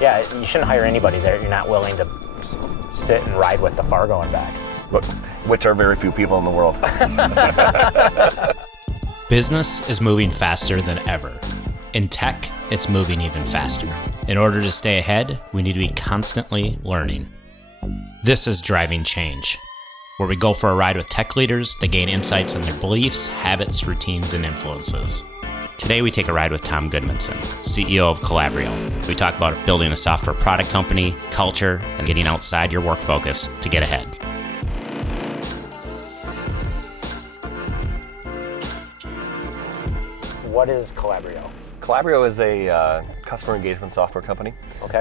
Yeah, you shouldn't hire anybody that you're not willing to sit and ride with the Fargo and back. Which are very few people in the world. Business is moving faster than ever. In tech, it's moving even faster. In order to stay ahead, we need to be constantly learning. This is Driving Change, where we go for a ride with tech leaders to gain insights on their beliefs, habits, routines, and influences. Today, we take a ride with Tom Goodmanson, CEO of Calabrio. We talk about building a software product company, culture, and getting outside your work focus to get ahead. What is Calabrio? Calabrio is a customer engagement software company. Okay.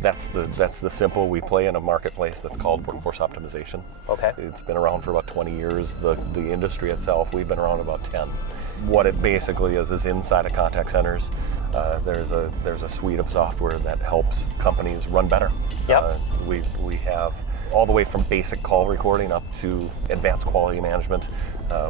That's the simple. We play in a marketplace that's called workforce optimization. Okay. It's been around for about 20 years. The industry itself, we've been around about 10. What it basically is inside of contact centers, there's a suite of software that helps companies run better. Yep. We have all the way from basic call recording up to advanced quality management,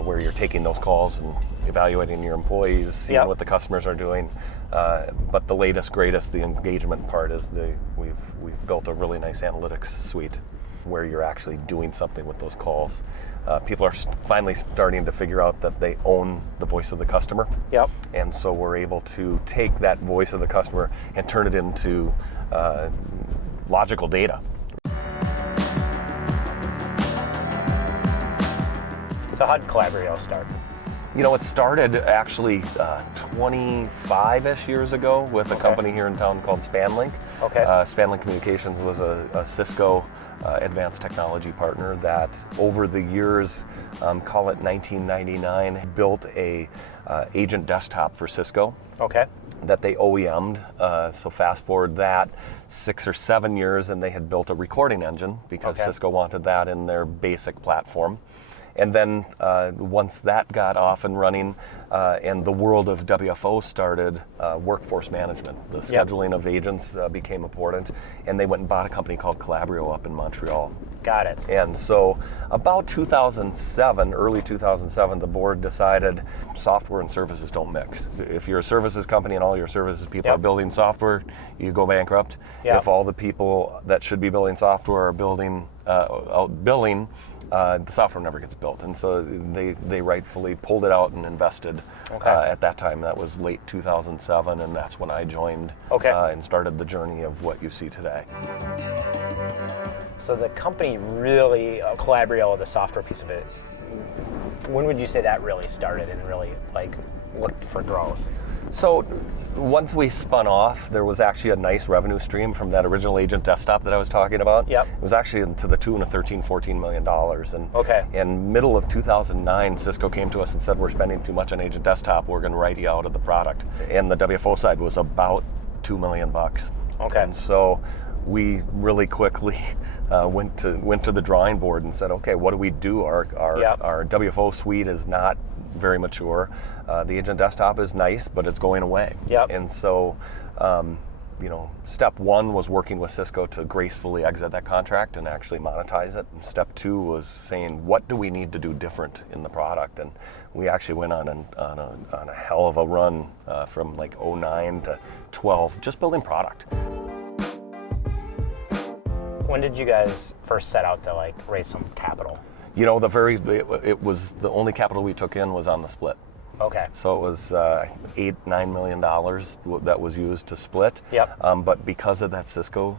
where you're taking those calls and evaluating your employees, seeing what the customers are doing. But the latest, greatest, the engagement part is we've built a really nice analytics suite where you're actually doing something with those calls. People are finally starting to figure out that they own the voice of the customer. Yep. And so we're able to take that voice of the customer and turn it into logical data. So how did Calabrio start? You know, it started actually 25-ish years ago with a company here in town called Spanlink. Okay. Spanlink Communications was a Cisco advanced technology partner that over the years, call it 1999, built a agent desktop for Cisco. Okay. That they OEM'd. So fast forward that 6 or 7 years and they had built a recording engine because Cisco wanted that in their basic platform. And then once that got off and running and the world of WFO started, workforce management, the scheduling of agents became important, and they went and bought a company called Calabrio up in Montreal. Got it. And so about 2007, early 2007, the board decided software and services don't mix. If you're a services company and all your services people are building software, you go bankrupt. If all the people that should be building software are building out billing, the software never gets built. And so they rightfully pulled it out and invested at that time. That was late 2007, and that's when I joined and started the journey of what you see today. So the company really, Calabrio, the software piece of it, when would you say that really started and really looked for growth? So once we spun off, there was actually a nice revenue stream from that original agent desktop that I was talking about. Yep. It was actually to the tune of $13-14 million. And in middle of 2009, Cisco came to us and said, we're spending too much on agent desktop, we're going to write you out of the product. And the WFO side was about $2 million. Okay. And so we really quickly went to the drawing board and said, okay, what do we do? Our WFO suite is not very mature. The agent desktop is nice, but it's going away. Yep. And so, step one was working with Cisco to gracefully exit that contract and actually monetize it. Step two was saying, what do we need to do different in the product? And we actually went on a hell of a run from like 2009 to 12, just building product. When did you guys first set out to raise some capital? You know, it was the only capital we took in was on the split. Okay. So it was $8-9 million that was used to split. Yep. But because of that Cisco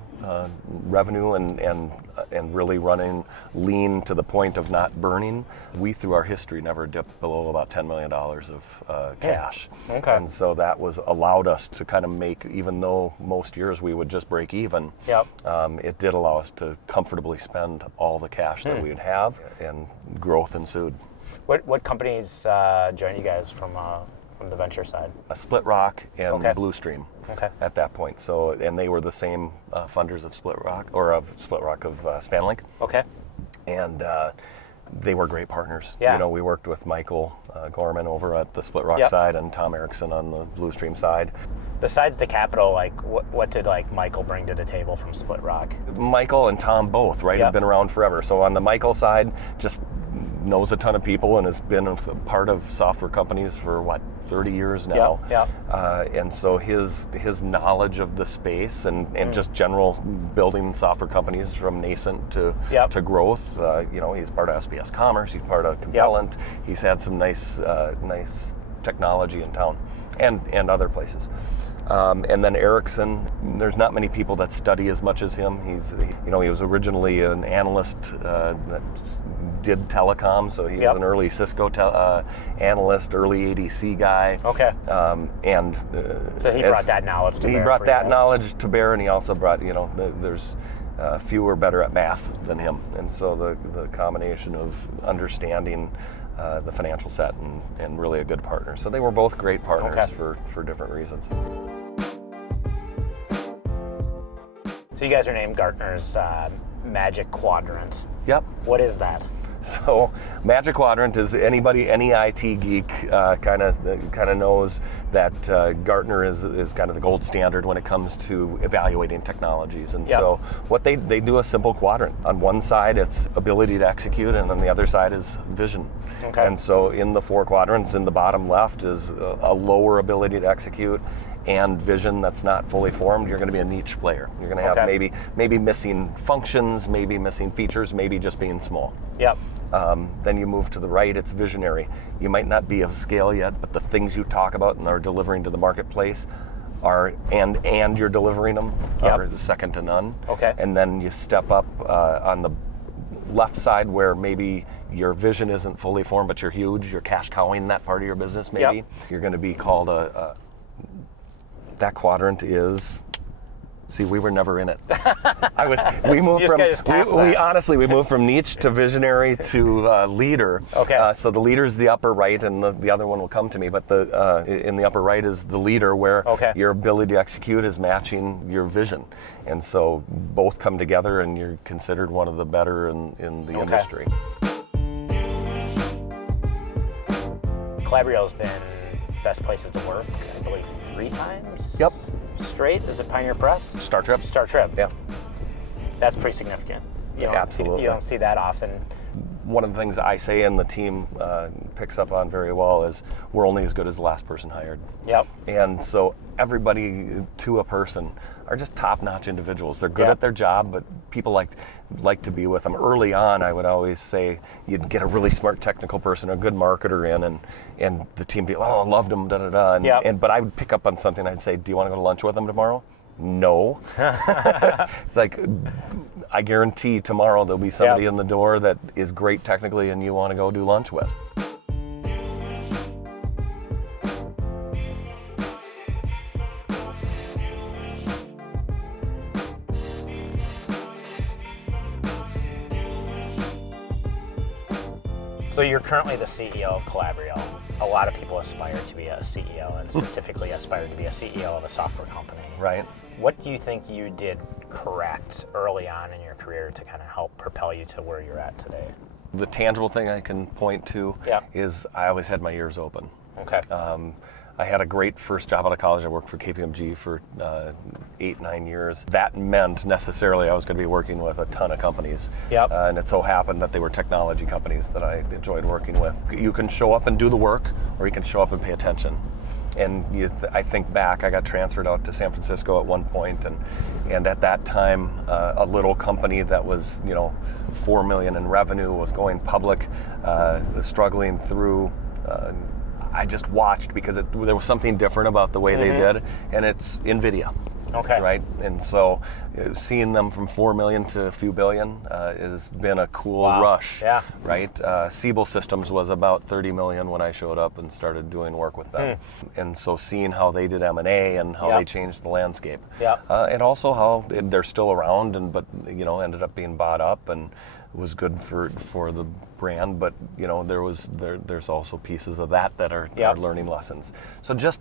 revenue and really running lean to the point of not burning, we through our history never dipped below about $10 million of cash. Okay. And so that allowed us to kind of make, even though most years we would just break even, it did allow us to comfortably spend all the cash that we would have, and growth ensued. What companies joined you guys from the venture side? Split Rock and Bluestream at that point. So, and they were the same funders of Split Rock of Spanlink. Okay. And they were great partners. Yeah. You know, we worked with Michael Gorman over at the Split Rock side and Tom Erickson on the Bluestream side. Besides the capital, what did Michael bring to the table from Split Rock? Michael and Tom both, right, have been around forever. So on the Michael side, just knows a ton of people and has been a part of software companies for 30 years now. And so his knowledge of the space and just general building software companies from nascent to growth. He's part of SPS Commerce. He's part of Compellent. He's had some nice technology in town and other places. And then Erickson, there's not many people that study as much as him. He was originally an analyst that did telecom, so he was an early Cisco analyst, early ADC guy. Okay. So he brought that knowledge to bear. He brought that knowledge to bear, and he also brought, there's few are better at math than him. And so the combination of understanding the financial set and really a good partner. So they were both great partners for different reasons. So you guys are named Gartner's Magic Quadrant. Yep. What is that? So Magic Quadrant is any IT geek kind of knows that Gartner is kind of the gold standard when it comes to evaluating technologies. And so what they do a simple quadrant. On one side it's ability to execute, and on the other side is vision. Okay. And so in the 4 quadrants, in the bottom left is a lower ability to execute and vision that's not fully formed. You're going to be a niche player. You're going to have maybe missing functions, maybe missing features, maybe just being small. Yep. Then you move to the right, it's visionary. You might not be of scale yet, but the things you talk about and are delivering to the marketplace are, and you're delivering them, are second to none. Okay. And then you step up on the left side where maybe your vision isn't fully formed, but you're huge, you're cash cowing that part of your business maybe. Yep. You're going to be called that quadrant is, see, we were never in it. We moved we moved from niche to visionary to leader. Okay. So the leader is the upper right, and the other one will come to me. But in the upper right is the leader, where your ability to execute is matching your vision, and so both come together, and you're considered one of the better in the industry. Calabrio's been best places to work, I believe, 3 times. Yep. Straight. Is it Pioneer Press? Star Trip. Yeah. That's pretty significant. Absolutely. You don't see that often. One of the things I say and the team picks up on very well is we're only as good as the last person hired. Yep. And so everybody to a person are just top-notch individuals. They're good at their job, but people like to be with them. Early on, I would always say you'd get a really smart technical person, a good marketer in, and the team be, I loved them, da-da-da. But I would pick up on something. I'd say, do you want to go to lunch with them tomorrow? No. It's like, I guarantee tomorrow there'll be somebody in the door that is great technically and you want to go do lunch with. So you're currently the CEO of Calabrio. A lot of people aspire to be a CEO, and specifically aspire to be a CEO of a software company. Right. What do you think you did correct early on in your career to kind of help propel you to where you're at today? The tangible thing I can point to is I always had my ears open. Okay. I had a great first job out of college. I worked for KPMG for 8-9 years. That meant necessarily I was going to be working with a ton of companies. Yep. And it so happened that they were technology companies that I enjoyed working with. You can show up and do the work, or you can show up and pay attention. And I think back, I got transferred out to San Francisco at one point, and at that time, a little company that was, $4 million in revenue was going public, struggling through. I just watched because there was something different about the way they did, and it's NVIDIA. Okay. Right? And so seeing them from 4 million to a few billion has been a cool rush. Yeah. Right? Siebel Systems was about 30 million when I showed up and started doing work with them. And so seeing how they did M&A and how they changed the landscape. And also how they're still around, but ended up being bought up, and it was good for the brand, but there's also pieces of that are learning lessons. So just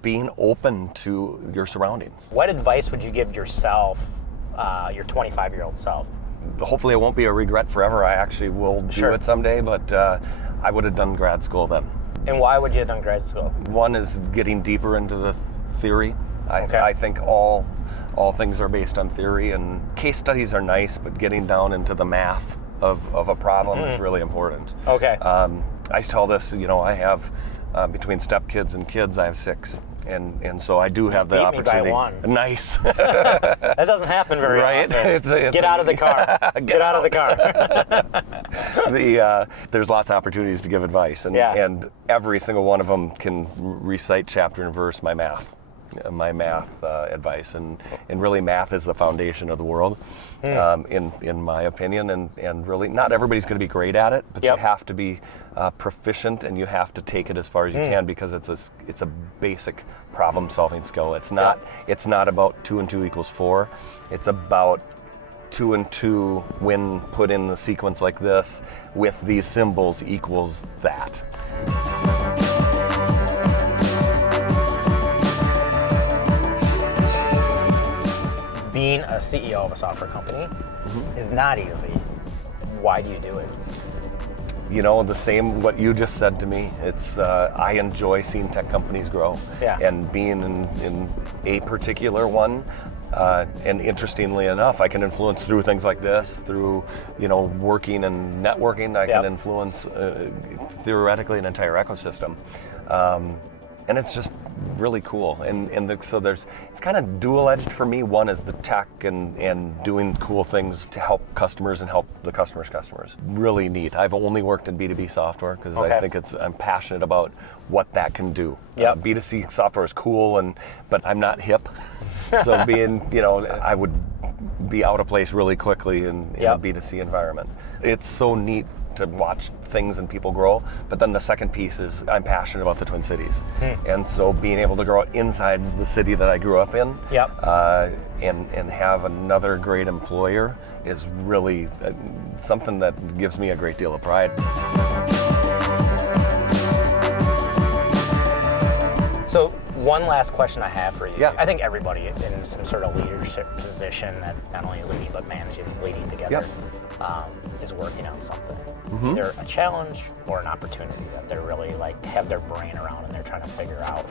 being open to your surroundings. What advice would you give yourself, your 25-year-old self? Hopefully it won't be a regret forever. I actually will do it someday, but I would have done grad school then. And why would you have done grad school? One is getting deeper into the theory. I think all things are based on theory, and case studies are nice, but getting down into the math of a problem is really important. Okay. I tell this, I have between stepkids and kids, I have 6. And so I do have the beat me opportunity. by 1. Nice. That doesn't happen very often. It's Get out of the car. Get out of the car. There's lots of opportunities to give advice, and every single one of them can recite chapter and verse my math advice, and really math is the foundation of the world, in my opinion, and really not everybody's going to be great at it, but you have to be proficient, and you have to take it as far as you can, because it's a basic problem solving skill. It's not about 2 and 2 equals 4. It's about 2 and 2 when put in the sequence like this with these symbols equals that. Being a CEO of a software company is not easy. Why do you do it? The same what you just said to me. It's I enjoy seeing tech companies grow, and being in a particular one. And interestingly enough, I can influence through things like this, through working and networking. I can influence theoretically an entire ecosystem, and it's just really cool. So it's kind of dual-edged for me. One is the tech and doing cool things to help customers and help the customers' customers. Really neat. I've only worked in B2B software because I think I'm passionate about what that can do. B2C software is cool, but I'm not hip. So I would be out of place really quickly in a B2C environment. It's so neat to watch things and people grow, but then the second piece is I'm passionate about the Twin Cities, and so being able to grow inside the city that I grew up in, and have another great employer is really something that gives me a great deal of pride. So one last question I have for you. Yeah. I think everybody in some sort of leadership position, that not only leading but managing, leading together, is working on something. Either a challenge or an opportunity that they're really have their brain around and they're trying to figure out.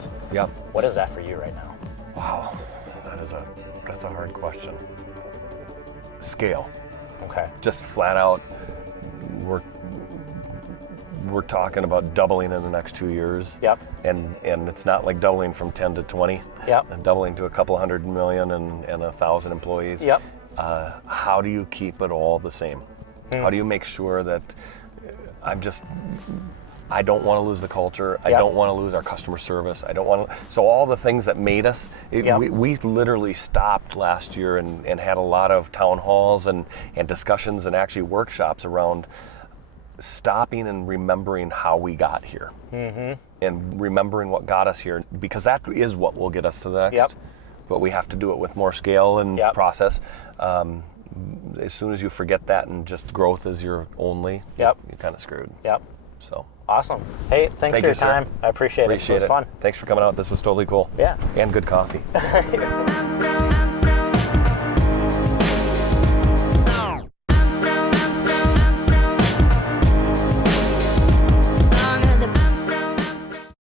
What is that for you right now? Wow, that's a hard question. Scale. Okay. Just flat out, we're talking about doubling in the next 2 years. And it's not like doubling from 10 to 20. And doubling to a couple $100 million and 1,000 employees. How do you keep it all the same? How do you make sure that I don't want to lose the culture. I don't want to lose our customer service. I don't want to. So all the things that made us, we literally stopped last year and had a lot of town halls and discussions and actually workshops around stopping and remembering how we got here, and remembering what got us here, because that is what will get us to the next. But we have to do it with more scale and process. As soon as you forget that and just growth is your only, you're kind of screwed. So awesome. Hey, thanks for your time. I appreciate it. It was fun. Thanks for coming out. This was totally cool. Yeah. And good coffee.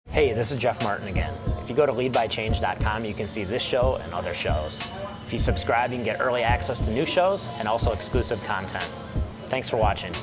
Hey, this is Jeff Martin again. If you go to leadbychange.com, you can see this show and other shows. If you subscribe, you can get early access to new shows and also exclusive content. Thanks for watching.